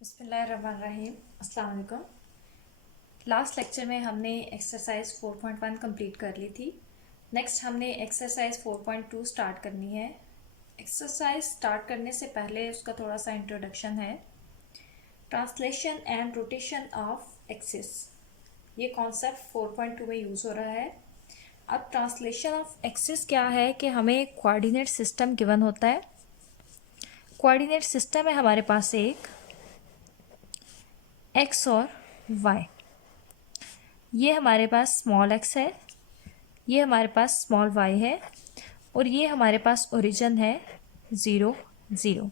बिस्मिल्लाहिर्रहमानिर्रहीम। अस्सलाम वालेकुम। लास्ट लेक्चर में हमने एक्सरसाइज 4.1 कंप्लीट कर ली थी। नेक्स्ट हमने एक्सरसाइज 4.2 स्टार्ट करनी है। एक्सरसाइज स्टार्ट करने से पहले उसका थोड़ा सा इंट्रोडक्शन है। Translation and rotation of axis, ये कॉन्सेप्ट 4.2 में यूज़ हो रहा है। अब ट्रांसलेशन ऑफ एक्सिस क्या है कि हमें कोऑर्डिनेट सिस्टम गिवन होता है। कोऑर्डिनेट सिस्टम है हमारे पास एक एक्स और वाई। ये हमारे पास स्मॉल एक्स है, ये हमारे पास स्मॉल वाई है और ये हमारे पास ओरिजिन है 0 0।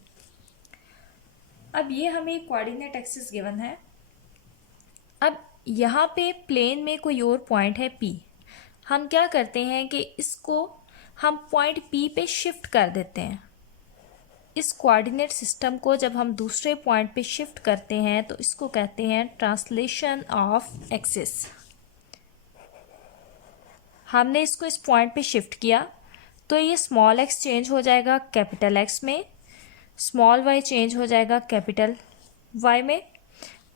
अब ये हमें कोऑर्डिनेट एक्सिस गिवन है। अब यहाँ पे प्लेन में कोई और पॉइंट है P। हम क्या करते हैं कि इसको हम पॉइंट P पे शिफ्ट कर देते हैं। इस कोऑर्डिनेट सिस्टम को जब हम दूसरे पॉइंट पे शिफ्ट करते हैं तो इसको कहते हैं ट्रांसलेशन ऑफ एक्सिस। हमने इसको इस पॉइंट पे शिफ्ट किया तो ये स्मॉल एक्स चेंज हो जाएगा कैपिटल एक्स में, स्मॉल वाई चेंज हो जाएगा कैपिटल वाई में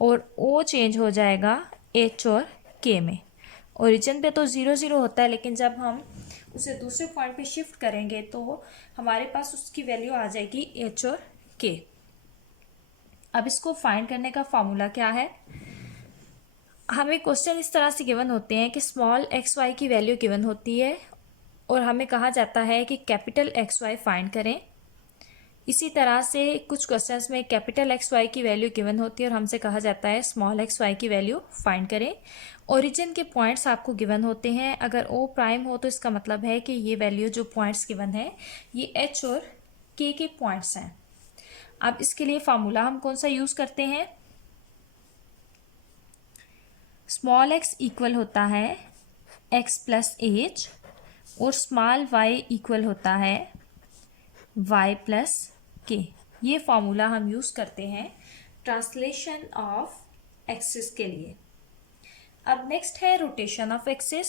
और ओ चेंज हो जाएगा एच और के में। ओरिजिन पे तो 0 0 होता है, लेकिन जब हम उसे दूसरे पॉइंट पे शिफ्ट करेंगे तो हमारे पास उसकी वैल्यू आ जाएगी एच और के। अब इसको फाइंड करने का फॉर्मूला क्या है? हमें क्वेश्चन इस तरह से गिवन होते हैं कि स्मॉल एक्स वाई की वैल्यू गिवन होती है और हमें कहा जाता है कि कैपिटल एक्स वाई फाइंड करें। इसी तरह से कुछ क्वेश्चंस में कैपिटल एक्स वाई की वैल्यू गिवन होती है और हमसे कहा जाता है स्मॉल एक्स वाई की वैल्यू फाइंड करें। ओरिजिन के पॉइंट्स आपको गिवन होते हैं। अगर ओ प्राइम हो तो इसका मतलब है कि ये वैल्यू जो पॉइंट्स गिवन है ये एच और के पॉइंट्स हैं। अब इसके लिए फार्मूला हम कौन सा यूज़ करते हैं? स्मॉल एक्स इक्वल होता है एक्स प्लस एच और स्मॉल वाई इक्वल होता है वाई प्लस के। ये फार्मूला हम यूज़ करते हैं ट्रांसलेशन ऑफ एक्सिस के लिए। अब नेक्स्ट है रोटेशन ऑफ एक्सिस।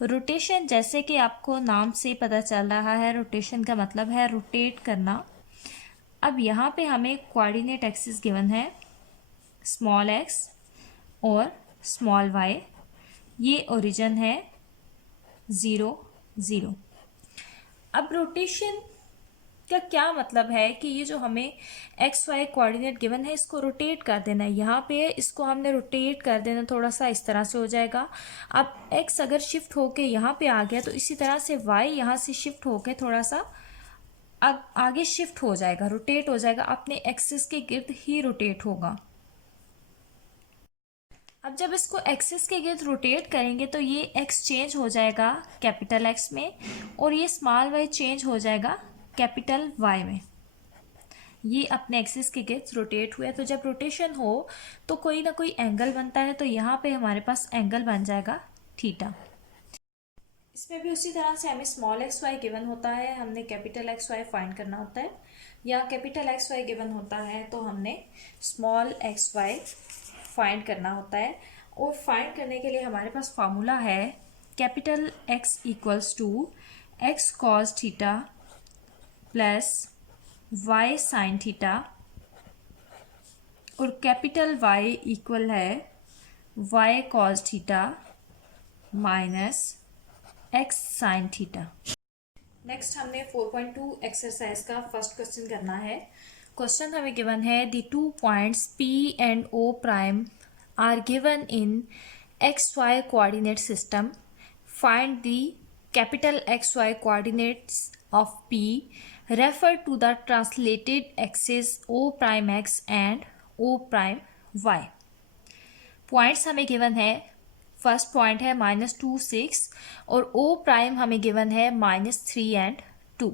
रोटेशन, जैसे कि आपको नाम से पता चल रहा है, रोटेशन का मतलब है रोटेट करना। अब यहाँ पे हमें कोऑर्डिनेट एक्सिस गिवन है स्मॉल एक्स और स्मॉल वाई। ये ओरिजिन है 0 0। अब रोटेशन का क्या मतलब है कि ये जो हमें एक्स वाई कोऑर्डिनेट गिवन है इसको रोटेट कर देना है। यहाँ पे इसको हमने रोटेट कर देना, थोड़ा सा इस तरह से हो जाएगा। अब एक्स अगर शिफ्ट होके यहाँ पे आ गया तो इसी तरह से वाई यहाँ से शिफ्ट होके थोड़ा सा अब आगे शिफ्ट हो जाएगा, रोटेट हो जाएगा, अपने एक्सिस के गिर्द ही रोटेट होगा। अब जब इसको एक्सिस के गिर्द रोटेट करेंगे तो ये एक्स चेंज हो जाएगा कैपिटल एक्स में और ये स्मॉल वाई चेंज हो जाएगा कैपिटल वाई में। ये अपने एक्सिस के गिर्द रोटेट हुए। तो जब रोटेशन हो तो कोई ना कोई एंगल बनता है, तो यहाँ पे हमारे पास एंगल बन जाएगा थीटा। इसमें भी उसी तरह से हमें स्मॉल एक्स वाई गिवन होता है, हमने कैपिटल एक्स वाई फाइंड करना होता है, या कैपिटल एक्स वाई गिवन होता है तो हमने स्मॉल एक्स वाई फाइंड करना होता है। और फाइंड करने के लिए हमारे पास फार्मूला है capital x equals to x cos theta plus y sine theta और कैपिटल वाई इक्वल है y cos theta minus x sine theta. Next हमने 4.2 एक्सरसाइज का फर्स्ट क्वेश्चन करना है। क्वेश्चन हमें गिवन है the 2 points P and O prime are given in x y coordinate system. Find the capital x y coordinates of P, refer to the translated axis O prime x and O prime y. Points हमें given है, first point है -2 6 और O prime हमें given है -3 and 2।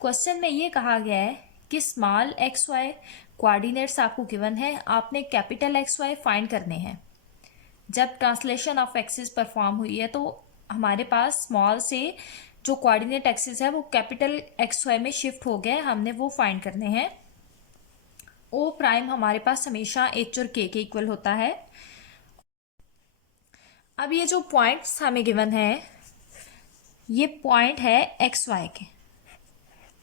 Question में ये कहा गया है कि स्मॉल एक्स वाई कोऑर्डिनेट्स आपको गिवन है, आपने कैपिटल एक्स वाई फाइंड करने हैं। जब ट्रांसलेशन ऑफ एक्सिस परफॉर्म हुई है तो हमारे पास स्मॉल से जो कोऑर्डिनेट एक्सिस है वो कैपिटल एक्स वाई में शिफ्ट हो गया है, हमने वो फाइंड करने हैं। O प्राइम हमारे पास हमेशा एच और के इक्वल होता है। अब ये जो पॉइंट्स हमें गिवन है ये पॉइंट है एक्स वाई के।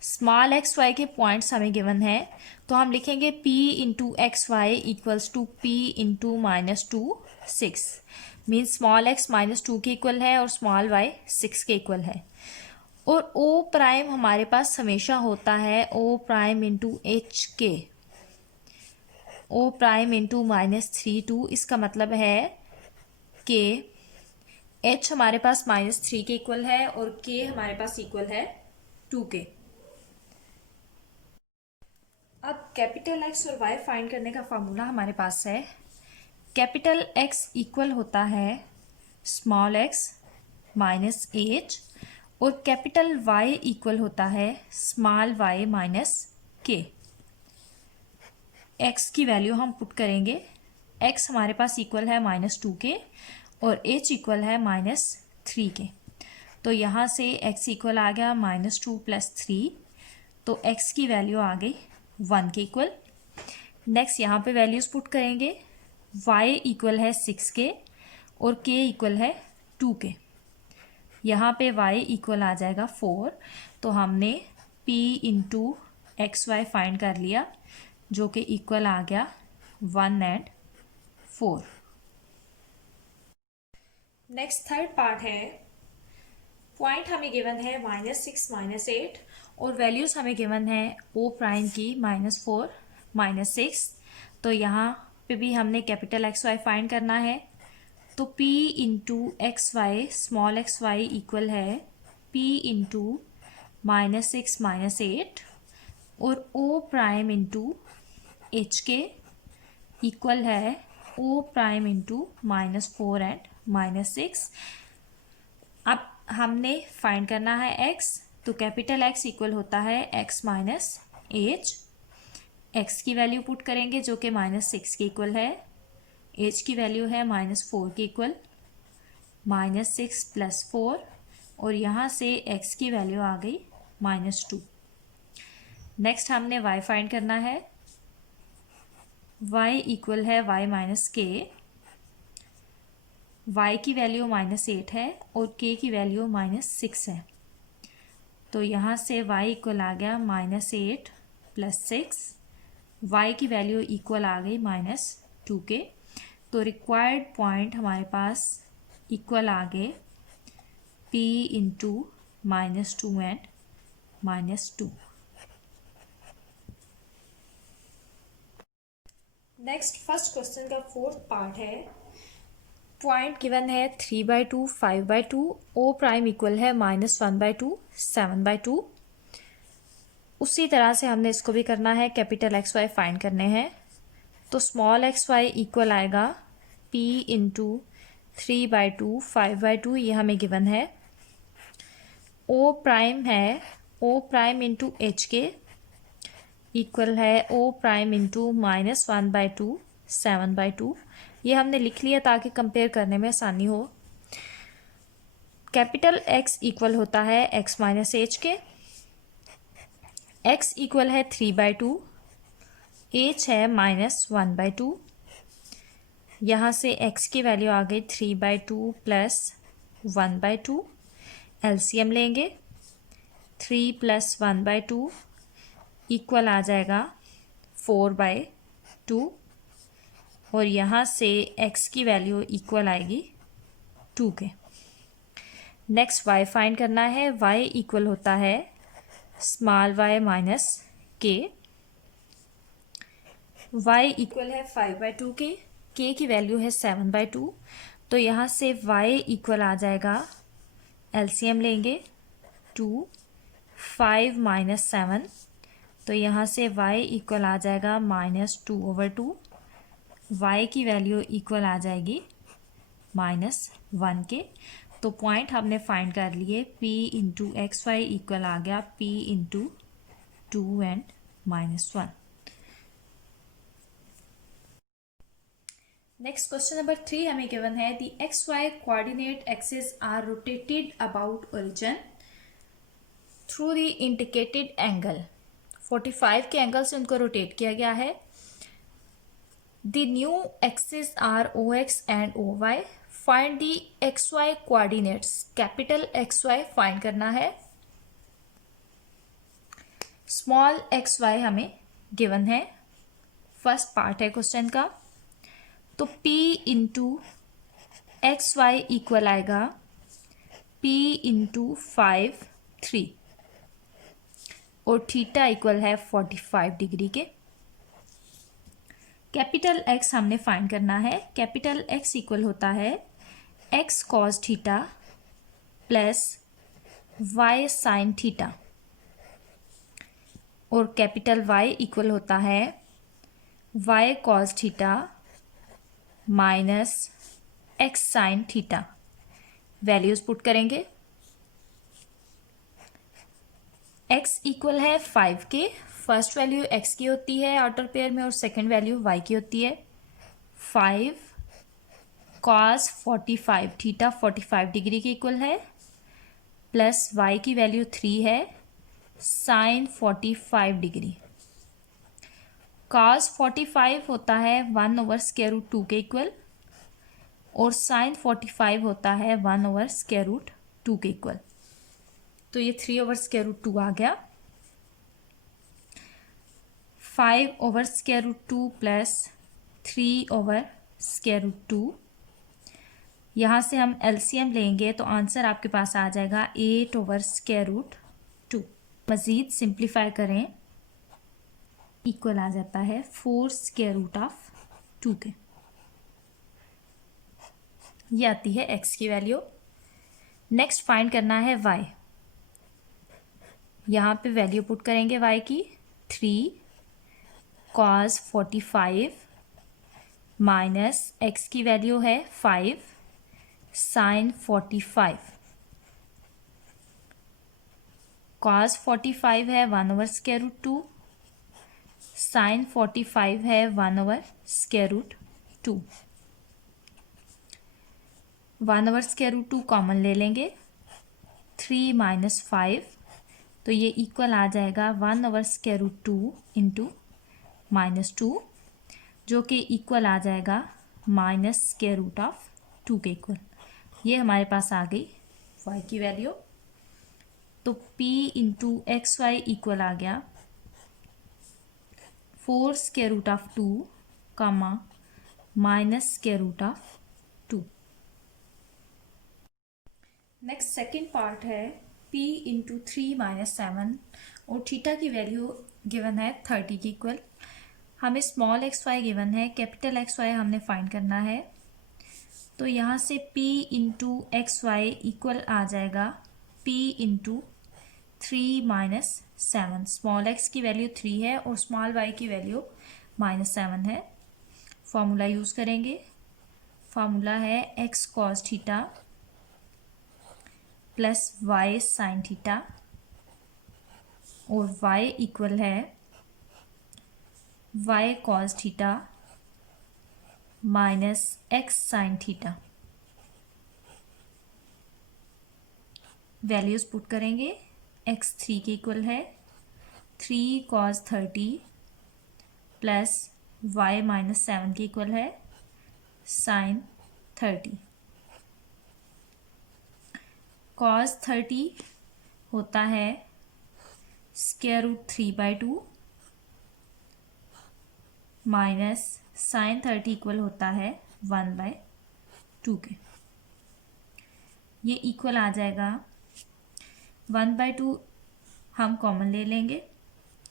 स्मॉल एक्स वाई के पॉइंट्स हमें गिवन है, तो हम लिखेंगे p into x y equals to p into -2 6 means small x -2 के इक्वल है और स्मॉल वाई 6 के इक्वल है। और o प्राइम हमारे पास हमेशा होता है o प्राइम इंटू एच के, o प्राइम इंटू -3 2। इसका मतलब है कि h हमारे पास -3 के इक्वल है और k हमारे पास इक्वल है 2 के। अब कैपिटल एक्स और वाई फाइंड करने का फार्मूला हमारे पास है, कैपिटल एक्स इक्वल होता है स्मॉल एक्स माइनस एच और कैपिटल वाई इक्वल होता है स्मॉल वाई माइनस के। एक्स की वैल्यू हम पुट करेंगे, एक्स हमारे पास इक्वल है -2 के और एच इक्वल है -3 के। तो यहाँ से एक्स इक्वल आ गया -2 + 3, तो एक्स की वैल्यू आ गई 1 के इक्वल। नेक्स्ट यहाँ पे वैल्यूज पुट करेंगे, y इक्वल है 6 के और k इक्वल है 2 के। यहाँ पे y इक्वल आ जाएगा 4, तो हमने p into x y find कर लिया जो कि इक्वल आ गया 1 और 4। नेक्स्ट थर्ड पार्ट है, पॉइंट हमें गिवन है -6 -8 और वैल्यूज हमें गिवन है o प्राइम की -4 -6। तो यहाँ पे भी हमने कैपिटल एक्स वाई फाइंड करना है, तो p into x y small x y equal है p इंटू -6 -8 और o prime into h k equal है o प्राइम इंटू -4 और -6। अब हमने फाइंड करना है x, तो कैपिटल X इक्वल होता है x माइनस एच। x की वैल्यू पुट करेंगे जो कि -6 के इक्वल है, h की वैल्यू है -4 के इक्वल, -6 + 4 और यहाँ से x की वैल्यू आ गई -2। नेक्स्ट हमने y फाइंड करना है, y इक्वल है y माइनस के, y की वैल्यू -8 है और k की वैल्यू -6 है। तो यहाँ से y इक्वल आ गया -8 + 6, y की वैल्यू इक्वल आ गई -2 के। तो रिक्वायर्ड पॉइंट हमारे पास इक्वल आ गए p इंटू -2 और -2। नेक्स्ट फर्स्ट क्वेश्चन का फोर्थ पार्ट है, पॉइंट गिवन है 3/2 5/2, o प्राइम इक्वल है -1/2 7/2। उसी तरह से हमने इसको भी करना है, कैपिटल एक्स वाई फाइंड करने हैं। तो स्मॉल एक्स वाई इक्वल आएगा p इंटू 3/2 5/2, ये हमें गिवन है। o प्राइम है o prime into h k equal है o प्राइम इंटू -1/2 7/2। ये हमने लिख लिया ताकि कंपेयर करने में आसानी हो। कैपिटल x इक्वल होता है x माइनस एच के, x इक्वल है 3/2, h है -1/2। यहाँ से x की वैल्यू आ गई 3/2 + 1/2। एलसीएम लेंगे, 3 + 1/2 इक्वल आ जाएगा 4/2 और यहाँ से x की वैल्यू इक्वल आएगी 2 के। नेक्स्ट y फाइंड करना है, y इक्वल होता है स्मॉल y माइनस के, y इक्वल है 5/2 के, k की वैल्यू है 7/2। तो यहाँ से y इक्वल आ जाएगा, एलसीएम लेंगे 2 5 - 7, तो यहाँ से y इक्वल आ जाएगा -2/2, y की वैल्यू इक्वल आ जाएगी -1 के। तो पॉइंट हमने फाइंड कर लिए, p into x y equal आ गया p इंटू 2 और -1। नेक्स्ट क्वेश्चन नंबर 3 हमें गिवन है, the x y coordinate axis are rotated about origin through the indicated angle. 45 के एंगल से उनको रोटेट किया गया है। The new axis are O x and O y. Find the x y coordinates, capital x y find करना है। Small x y हमें given है, फर्स्ट पार्ट है क्वेश्चन का। तो p into x y equal आएगा p इंटू 5 3 और theta equal है 45 डिग्री के। कैपिटल एक्स हमने फाइंड करना है। कैपिटल एक्स इक्वल होता है x cos theta plus y sine theta और कैपिटल वाई इक्वल होता है y cos theta minus x sine theta. Values put करेंगे। x इक्वल है 5 के, फर्स्ट वैल्यू x की होती है आउटर पेयर में और सेकंड वैल्यू y की होती है। 5 कॉस 45 थीटा 45 डिग्री के इक्वल है, प्लस y की वैल्यू 3 है साइन 45 डिग्री। कॉस 45 होता है 1/√2 के इक्वल और साइन 45 होता है 1/√2 के इक्वल। तो ये 3/√2 आ गया। 5/√2 प्लस 3/√2। यहाँ से हम एलसीएम लेंगे तो आंसर आपके पास आ जाएगा 8/√2। मज़ीद सिंप्लीफाई करें, इक्वल आ जाता है 4√2 के। ये आती है x की वैल्यू। नेक्स्ट फाइंड करना है y। यहाँ पे वैल्यू पुट करेंगे y की 3 cos 45 माइनस x की वैल्यू है 5 sin 45। cos 45 है 1/√2, sin 45 है 1/√2। 1/√2 कॉमन ले लेंगे, 3 माइनस 5, तो ये इक्वल आ जाएगा 1/√2 इंटू -2, जो कि इक्वल आ जाएगा -√2 के इक्वल। ये हमारे पास आ गई y की वैल्यू। तो p into x y equal आ गया 4√2 कामा -√2। नेक्स्ट सेकेंड पार्ट है p इंटू 3 माइनस 7 और थीटा की वैल्यू गिवन है 30 की इक्वल। हमें स्मॉल एक्स वाई गिवन है, कैपिटल एक्स वाई हमने फाइंड करना है। तो यहाँ से p into x y equal आ जाएगा p into 3 minus 7। Small x की वैल्यू 3 है और स्मॉल वाई की वैल्यू -7 है। फॉर्मूला यूज़ करेंगे। फॉर्मूला है x cos theta plus y sine theta और y इक्वल है y cos theta minus x sine theta. Values put करेंगे। x 3 के इक्वल है 3 cos 30 प्लस y -7 के इक्वल है साइन 30। cos 30 होता है √3/2 माइनस साइन 30 इक्वल होता है 1/2 के। ये इक्वल आ जाएगा 1/2 हम कॉमन ले लेंगे।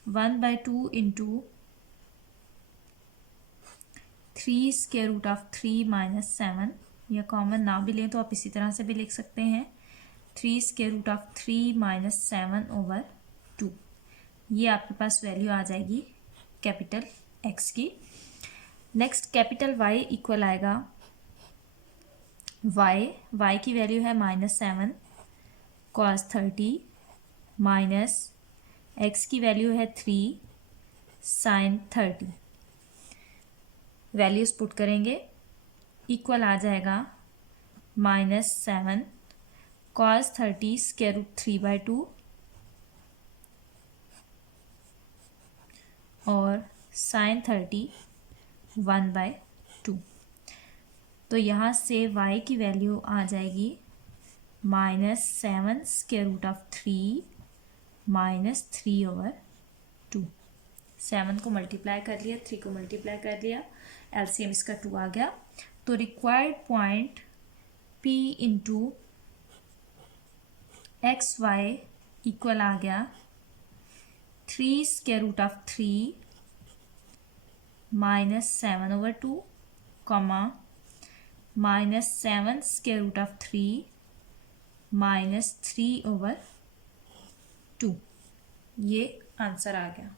1/2 इंटू 3√3 माइनस 7, या कॉमन ना भी लें तो आप इसी तरह से भी लिख सकते हैं 3√3 माइनस 7/2। ये आपके पास वैल्यू आ जाएगी कैपिटल x की। नेक्स्ट कैपिटल y इक्वल आएगा y की वैल्यू है -7 cos 30 माइनस x की वैल्यू है 3 sin 30। वैल्यूज पुट करेंगे, इक्वल आ जाएगा -7 cos 30 √3/2 और sin 30 1/2। तो यहाँ से y की वैल्यू आ जाएगी -7 √3 -3/2। 7 को मल्टीप्लाई कर लिया, 3 को मल्टीप्लाई कर लिया, एलसीएम इसका 2 आ गया। तो required point P into x y equal आ गया 3 square root of 3 minus 7/2 comma minus 7 square root of 3 minus 3/2। ये आंसर आ गया।